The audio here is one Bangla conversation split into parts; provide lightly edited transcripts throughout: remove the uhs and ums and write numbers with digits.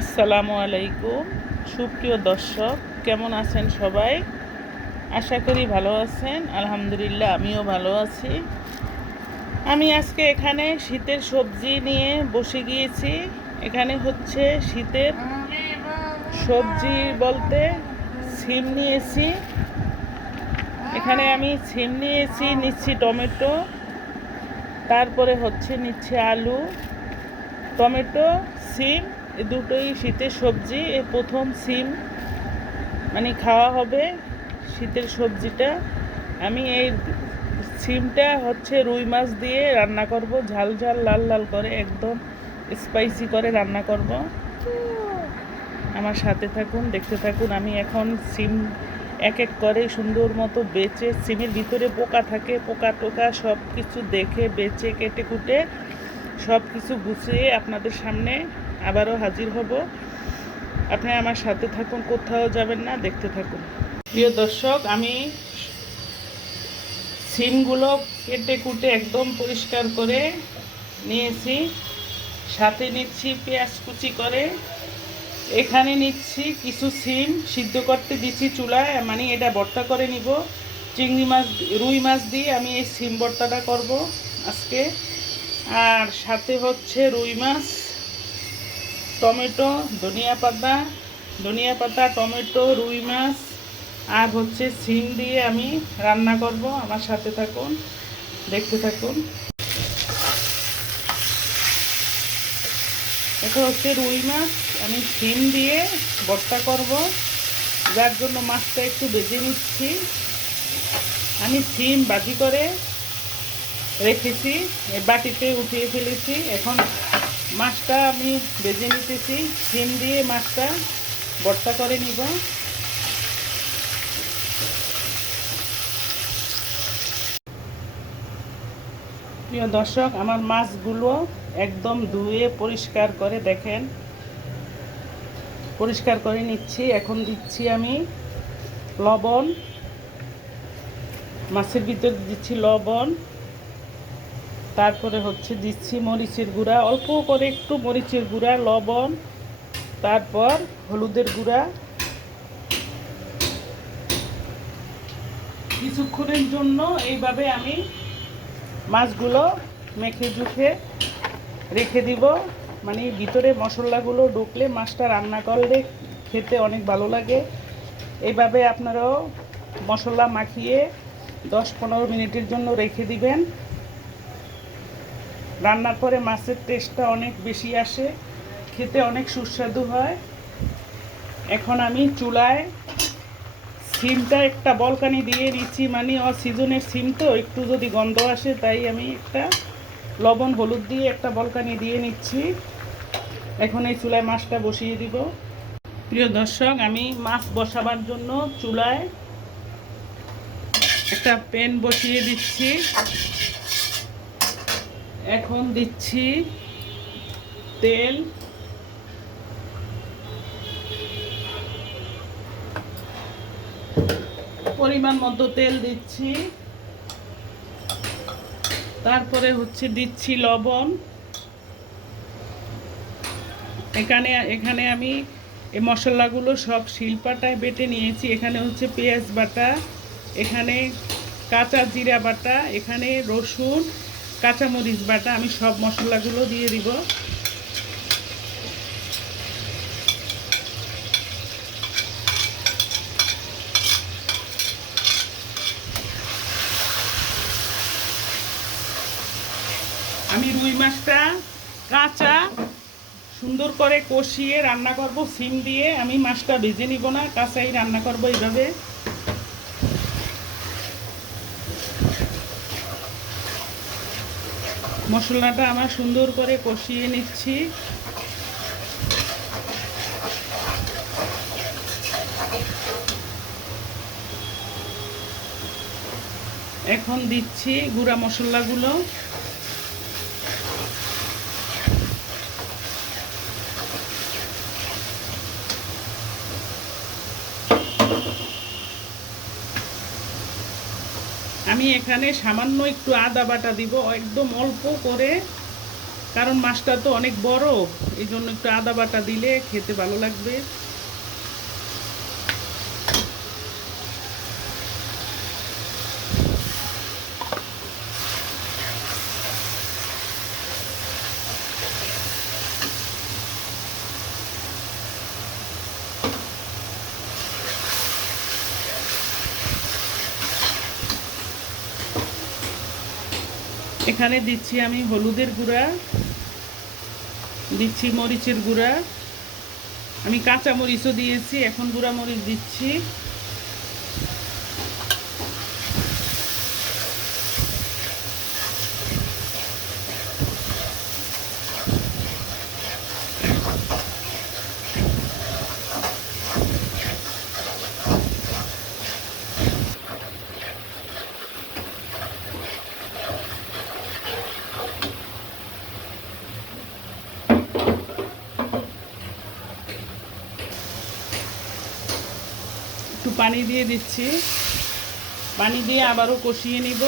আসসালামু আলাইকুম সুপ্রিয় দর্শক, কেমন আছেন সবাই? আশা করি ভালো আছেন। আলহামদুলিল্লাহ, আমিও ভালো আছি। আমি আজকে এখানে শীতের সবজি নিয়ে বসে গিয়েছি। এখানে হচ্ছে শীতের সবজি বলতে সিম নিয়েছি। এখানে আমি সিম নিচ্ছি টমেটো, তারপরে নিচ্ছি আলু, টমেটো, সিম। এই দুটোই শীতের সবজি। এই প্রথম সিম খাওয়া হবে শীতের সবজিটা। আমি এই সিমটা রুই মাছ দিয়ে রান্না করব, ঝাল ঝাল লাল লাল করে, একদম স্পাইসি করে রান্না করব। আমার সাথে থাকুন, দেখতে থাকুন। আমি এখন সিম এক এক করে সুন্দর মতো বেছে, সিমের ভিতরে পোকা থাকে, পোকা টোকা সব কিছু দেখে বেছে কেটে কুটে সব কিছু গুছিয়ে আপনাদের সামনে আবারও হাজির হব। আপনি আমার সাথে থাকুন, কোথাও যাবেন না, দেখতে থাকুন। প্রিয় দর্শক, আমি সিমগুলো কেটে কুটে একদম পরিষ্কার করে নিয়েছি। সাথে নিচ্ছি পেঁয়াজ কুচি করে। এখানে নিচ্ছি কিছু সিম সিদ্ধ করতে দিচ্ছি চুলায়, এটা ভর্তা করে নিব। চিংড়ি মাছ, রুই মাছ দিয়ে আমি এই সিম ভর্তাটা করব আজকে। আর সাথে রুই মাছ, টমেটো, ধনিয়া পাতা, টমেটো, রুই মাছ আর সিম দিয়ে আমি রান্না করব। আমার সাথে থাকুন, দেখতে থাকুন। এটা রুই মাছ, আমি সিম দিয়ে ভর্তা করব, যার জন্য মাছটা একটু ভেজে নিচ্ছি। আমি সিম ভাজি করে রেখেছি, বাটিতে উঠিয়ে ফেলেছি। এখন মাছটা আমি ভেজে নিতেছি, সিম দিয়ে মাছটা ভর্তা করে নিব। প্রিয় দর্শক, আমার মাছগুলো একদম ধুয়ে পরিষ্কার করে দেখেন, পরিষ্কার করে নিচ্ছি। এখন দিচ্ছি আমি লবণ, মাছের ভিতর দিচ্ছি লবণ, তারপরে দিচ্ছি মরিচের গুঁড়া, অল্প করে একটু মরিচের গুঁড়া, লবণ, তারপর হলুদের গুঁড়া। কিছুক্ষণের জন্য এইভাবে আমি মাছগুলো মেখে জুখে রেখে দিব। ভিতরে মশলাগুলো ঢুকলে মাছটা রান্না করলে খেতে অনেক ভালো লাগে। এইভাবে আপনারাও মশলা মাখিয়ে 10-15 মিনিটের জন্য রেখে দিবেন। রান্নার পরে মাছের টেস্টটা অনেক বেশি আসে, খেতে অনেক সুস্বাদু হয়। এখন আমি চুলায় সিমটা একটা বলকানি দিয়ে দিচ্ছি, সিজনের সিম তো একটু যদি গন্ধ আসে, তাই আমি একটা লবণ হলুদ দিয়ে একটা বলকানি দিয়ে নিচ্ছি। এখন এই চুলায় মাছটা বসিয়ে দিব। প্রিয় দর্শক, আমি মাছ বসাবার জন্য চুলায় একটা প্যান বসিয়ে দিচ্ছি। এখন দিচ্ছি তেল, পরিমাণ মতো তেল দিচ্ছি। তারপরে দিচ্ছি লবণ। এখানে আমি এই মশলাগুলো সব শিলপাটায় বেটে নিয়েছি। এখানে পেঁয়াজ বাটা, এখানে কাঁচা জিরা বাটা, এখানে রসুন, কাঁচামরিচ বাটা। আমি সব মশলাগুলো দিয়ে দিব। আমি রুই মাছটা কাঁচা সুন্দর করে কষিয়ে রান্না করব সিম দিয়ে। আমি মাছটা ভেজে নিব না, কাঁচাই রান্না করব এইভাবে। মশলাটা আমার সুন্দর করে কষিয়ে নিচ্ছি। এখন দিচ্ছি গুঁড়া মশলাগুলো। আমি এখানে সামান্য একটু আদা বাটা দিব, একদম অল্প করে কারণ মাছটা তো অনেক বড়, এই জন্য একটু আদা বাটা দিলে খেতে ভালো লাগবে। এখানে দিচ্ছি আমি হলুদের গুঁড়া, দিচ্ছি মরিচের গুঁড়া, আমি কাঁচা মরিচও দিয়েছি, এখন গুঁড়া মরিচ দিচ্ছি। একটু পানি দিয়ে দিচ্ছি, পানি দিয়ে আবারও কষিয়ে নিব।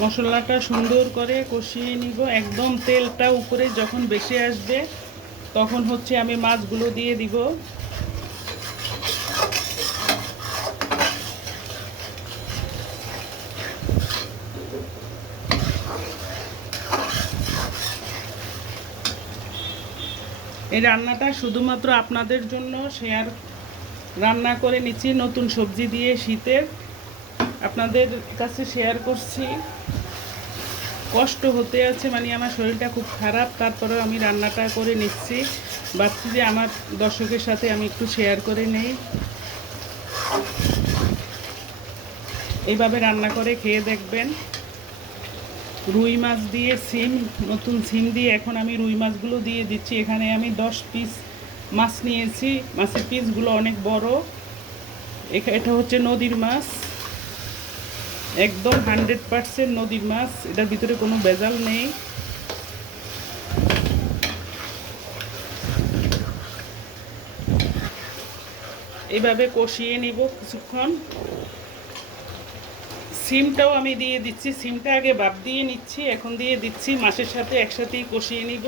মশলাটা সুন্দর করে কষিয়ে নিব, একদম তেলটা উপরে যখন বেশি আসবে তখন হচ্ছে আমি মাছগুলো দিয়ে দিব। এই রান্নাটা শুধুমাত্র আপনাদের জন্য শেয়ার রান্না করে নিচ্ছি, নতুন সবজি দিয়ে শীতের আপনাদের কাছে শেয়ার করছি। কষ্ট হতে আছে, মানে আমার শরীরটা খুব খারাপ, তারপরেও আমি রান্নাটা করে নিচ্ছি, ভাবছি যে আমার দর্শকের সাথে আমি একটু শেয়ার করে নেই। এইভাবে রান্না করে খেয়ে দেখবেন। রুই মাছ দিয়ে সিম, নতুন সিম দিয়ে এখন আমি রুই মাছগুলো দিয়ে দিচ্ছি। এখানে আমি 10 পিস মাছ নিয়েছি, মাছের পিসগুলো অনেক বড়। এটা হচ্ছে নদীর মাছ, একদম 100% নদীর মাছ, এটার ভিতরে কোনো ভেজাল নেই। এইভাবে কষিয়ে নিব কিছুক্ষণ। সিমটাও আমি দিয়ে দিচ্ছি, সিমটা আগে ভাপ দিয়ে নিচ্ছি, এখন দিয়ে দিচ্ছি মাছের সাথে একসাথেই কষিয়ে নিব।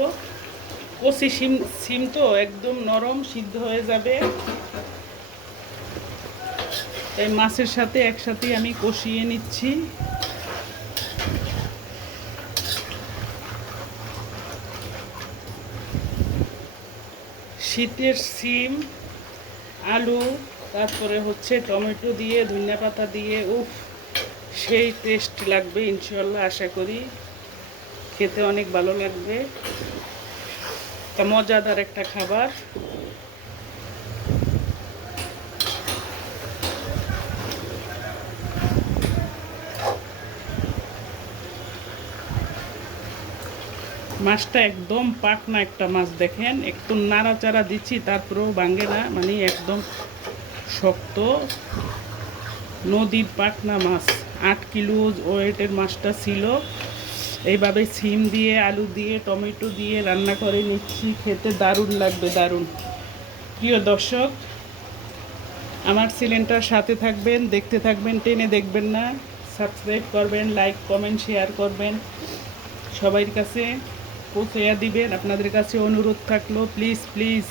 কষি সিম তো একদম নরম সিদ্ধ হয়ে যাবে, এই মাছের সাথে একসাথেই আমি কষিয়ে নিচ্ছি। শীতের সিম, আলু, তারপরে হচ্ছে টমেটো দিয়ে, ধনিয়া পাতা দিয়ে, উফ সেই টেস্ট লাগবে ইনশাল্লাহ। আশা করি খেতে অনেক ভালো লাগবে, তা মজাদার একটা খাবার। মাছটা একদম পাকনা একটা মাছ, দেখেন একটু নাড়াচাড়া দিচ্ছি তারপরেও ভাঙে না, মানে একদম শক্ত নদীর পাকনা মাছ। 8 কিলো ওয়েটের মাছটা ছিল। এইভাবে সিম দিয়ে, আলু দিয়ে, টমেটো দিয়ে রান্না করে নিচ্ছি, খেতে দারুণ লাগবে, দারুণ। প্রিয় দর্শক, আমার চ্যানেলটার সাথে থাকবেন, দেখতে থাকবেন, টেনে দেখবেন না। সাবস্ক্রাইব করবেন, লাইক কমেন্ট শেয়ার করবেন, সবার কাছে পৌঁছে দিবেন। আপনাদের কাছে অনুরোধ থাকলো, প্লিজ প্লিজ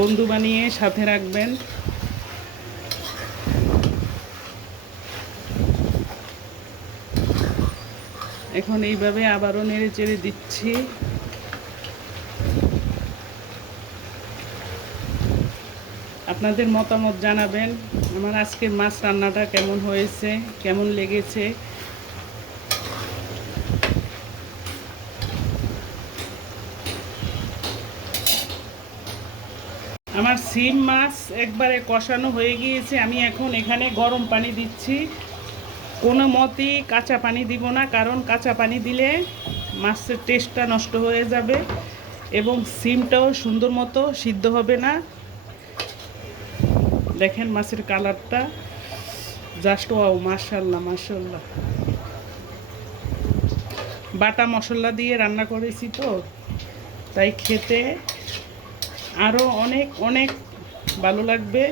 বন্ধু বানিয়ে সাথে রাখবেন। এখন এইভাবে আবারও নেড়ে চেড়ে দিচ্ছি। আপনাদের মতামত জানাবেন, আমার আজকের মাছ রান্নাটা কেমন হয়েছে, কেমন লেগেছে। আমার সিম মাছ একবারে কষানো হয়ে গিয়েছে, আমি এখন এখানে গরম পানি দিচ্ছি। কোনো মতেই কাঁচা পানি দিব না, কারণ কাঁচা পানি দিলে মাছের টেস্টটা নষ্ট হয়ে যাবে এবং সিমটাও সুন্দর মতো সিদ্ধ হবে না। দেখেন মাছের কালারটা জাস্ট ওয়াও, মাশাআল্লাহ মাশাআল্লাহ। বাটা মশলা দিয়ে রান্না করেছি তো, তাই খেতে আরও অনেক অনেক ভালো লাগবে।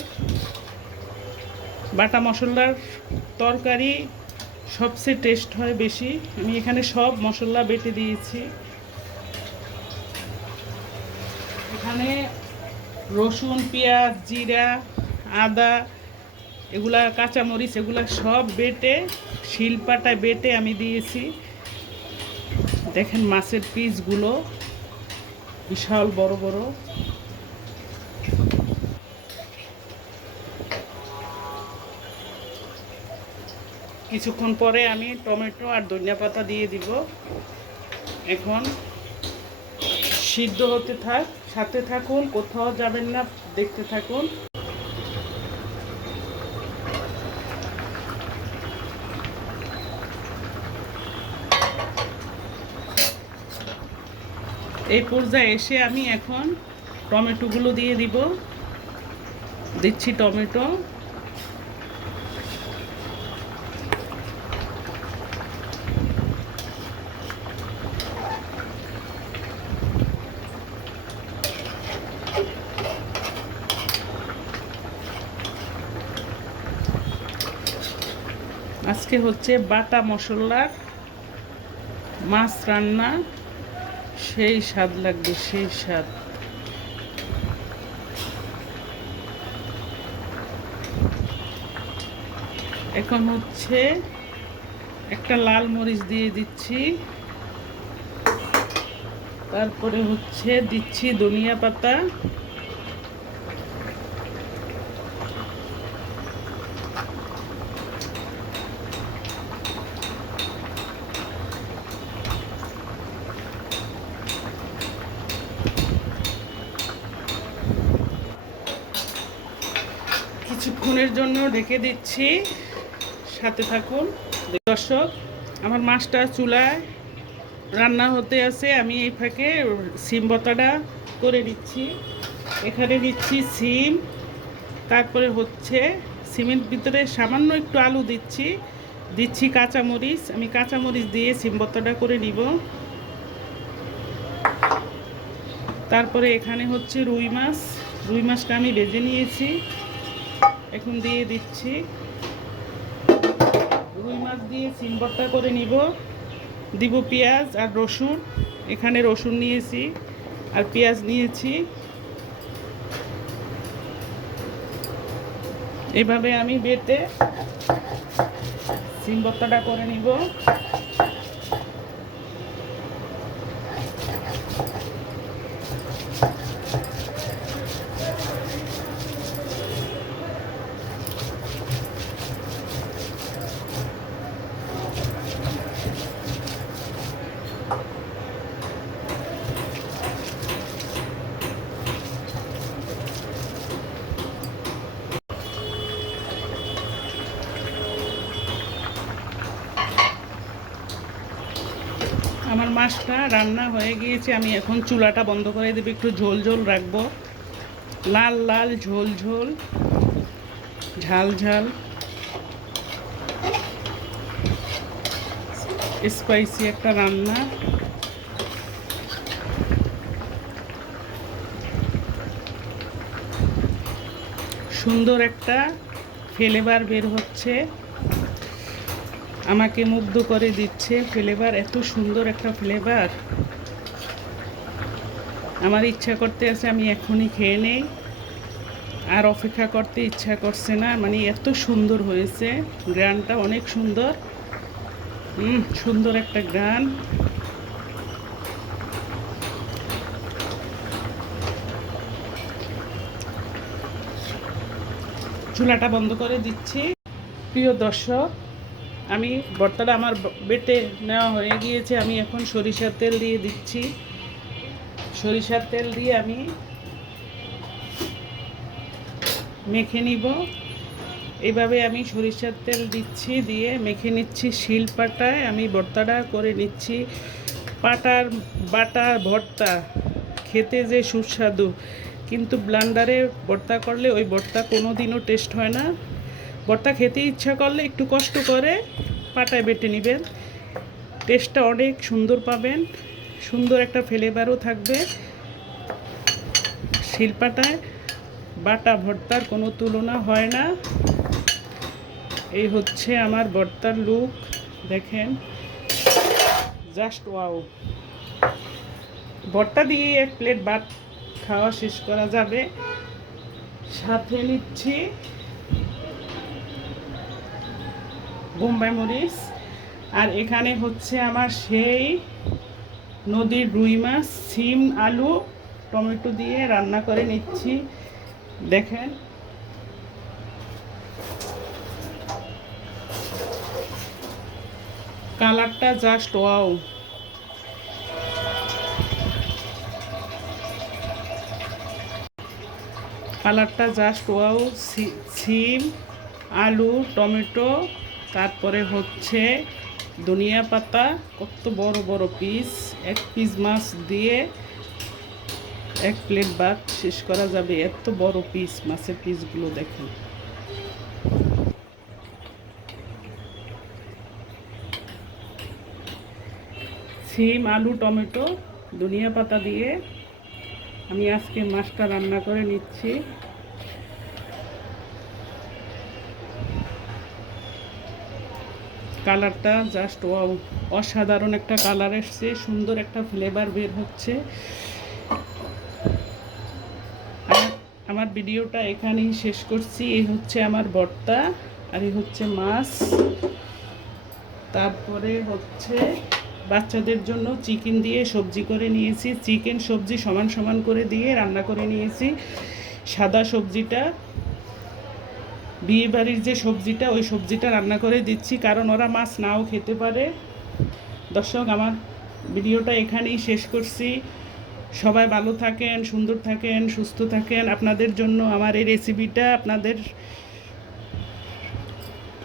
বাটা মশলার তরকারি সবচেয়ে টেস্ট হয় বেশি। আমি এখানে সব মশলা বেটে দিয়েছি। এখানে রসুন, পেঁয়াজ, জিরা, আদা, এগুলা কাঁচামরিচ, এগুলা সব বেটে শিলপাটায় বেটে আমি দিয়েছি। দেখেন মাছের পিসগুলো বিশাল বড় বড়। কিছুক্ষণ পরে আমি টমেটো আর ধনিয়া পাতা দিয়ে দিব। এখন সিদ্ধ হতে থাক, সাথে থাকুন, কোথাও যাবেন না, দেখতে থাকুন। এই পর্যায়ে এসে আমি এখন টমেটোগুলো দিয়ে দিব। দিচ্ছি টমেটো। আজকে হচ্ছে বাটা মশলার মাছ রান্না, সেই স্বাদ লাগবে, সেই স্বাদ। এখন হচ্ছে একটা লাল মরিচ দিয়ে দিচ্ছি, তারপরে হচ্ছে দিচ্ছি ধনিয়া পাতা, কিছুক্ষণের জন্য ঢেকে দিচ্ছি, সাথে থাকুন দর্শক। আমার মাছটা চুলায় রান্না হতে আছে, আমি এই ফাঁকে সিম ভর্তাটা করে নিচ্ছি। এখানে নিচ্ছি সিম, তারপরে হচ্ছে সিমের ভিতরে সামান্য একটু আলু দিচ্ছি কাঁচামরিচ। আমি কাঁচামরিচ দিয়ে সিম ভর্তাটা করে নিব। তারপরে এখানে হচ্ছে রুই মাছটা আমি ভেজে নিয়েছি, এখন দিয়ে দিচ্ছি। রুই মাছ দিয়ে সিম ভর্তা করে নিব। দিব পেঁয়াজ আর রসুন, এখানে রসুন নিয়েছি আর পেঁয়াজ নিয়েছি। এভাবে আমি বেটে সিম ভর্তাটা করে নিব। আমার মাছটা রান্না হয়ে গিয়েছে, আমি এখন চুলাটা বন্ধ করে দেবো। একটু ঝোল ঝোল রাখবো, লাল লাল ঝোল ঝোল, ঝাল ঝাল, স্পাইসি একটা রান্না। সুন্দর একটা ফ্লেভার বের হচ্ছে, আমাকে মুগ্ধ করে দিচ্ছে ফ্লেভার। এত সুন্দর একটা ফ্লেভার, আমার ইচ্ছা করতে আছে আমি এখনই খেয়ে নেই, আর অপেক্ষা করতে ইচ্ছা করছে না। মানে এত সুন্দর হয়েছে, গ্রানটা অনেক সুন্দর, সুন্দর একটা গ্রান। চুলাটা বন্ধ করে দিচ্ছি। প্রিয় দর্শক, আমি ভর্তাটা আমার বেটে নেওয়া হয়ে গিয়েছে, আমি এখন সরিষার তেল দিয়ে দিচ্ছি। সরিষার তেল দিয়ে আমি মেখে নিব। এইভাবে আমি সরিষার তেল দিচ্ছি, দিয়ে মেখে নিচ্ছি। শিলপাটায় আমি ভর্তাটা করে নিচ্ছি। বাটার ভর্তা খেতে যে সুস্বাদু, কিন্তু ব্লেন্ডারে ভর্তা করলে ওই ভর্তা কোনো দিনও টেস্ট হয় না। ভর্তা খেতে ইচ্ছা করলে একটু কষ্ট করে পাটায় বেটে নেবেন, টেস্টটা অনেক সুন্দর পাবেন, সুন্দর একটা ফ্লেভারও থাকবে। শিলপাটায় বাটা ভর্তার কোনো তুলনা হয় না। এই হচ্ছে আমার ভর্তার লুক, দেখেন জাস্ট ওয়াও। ভর্তা দিয়ে এক প্লেট ভাত খাওয়া শেষ করা যাবে। সাথে নিচ্ছি বোম্বাই মরিচ, আর এখানে হচ্ছে আমার সেই নদীর রুই মাছ, সিম আলু টমেটো দিয়ে রান্না করে নিচ্ছি। দেখেন কালারটা জাস্ট ওয়াও। কালারটা জাস্ট ওয়াও। সিম আলু টমেটো, তারপরে হচ্ছে ধনিয়া পাতা, কত বড় বড় পিস, এক পিস মাছ দিয়ে এক প্লেট ভাত শেষ করা যাবে। এত বড় পিস, মাছের পিসগুলো দেখেন। সিম আলু টমেটো ধনিয়া পাতা দিয়ে আমি আজকে মাছটা রান্না করে নিচ্ছি। কালারটা জাস্ট ওয়াও, অসাধারণ একটা কালার এসছে, সুন্দর একটা ফ্লেভার বের হচ্ছে। আমার ভিডিওটা এখানেই শেষ করছি। এই হচ্ছে আমার ভর্তা, আর এই হচ্ছে মাছ, তারপরে হচ্ছে বাচ্চাদের জন্য চিকেন দিয়ে সবজি করে নিয়েছি। চিকেন সবজি সমান সমান করে দিয়ে রান্না করে নিয়েছি। সাদা সবজিটা, বিয়ে বাড়ির যে সবজিটা, ওই সবজিটা রান্না করে দিচ্ছি, কারণ ওরা মাছ নাও খেতে পারে। দর্শক, আমার ভিডিওটা এখানেই শেষ করছি। সবাই ভালো থাকেন, সুন্দর থাকেন, সুস্থ থাকেন। আপনাদের জন্য আমার এই রেসিপিটা, আপনাদের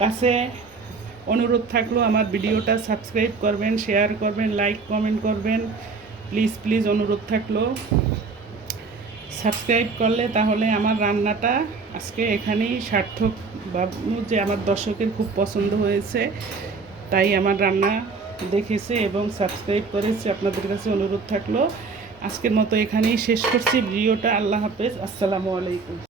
কাছে অনুরোধ থাকলো আমার ভিডিওটা সাবস্ক্রাইব করবেন, শেয়ার করবেন, লাইক কমেন্ট করবেন, প্লিজ প্লিজ অনুরোধ থাকলো। সাবস্ক্রাইব করলে তাহলে আমার রান্নাটা আজকে এখানেই সার্থক। ভাববো যে আমার দর্শকের খুব পছন্দ হয়েছে, তাই আমার রান্না দেখেছে এবং সাবস্ক্রাইব করেছে। আপনাদের কাছে অনুরোধ থাকলো। আজকের মতো এখানেই শেষ করছি ভিডিওটা। আল্লাহ হাফেজ, আসসালামু আলাইকুম।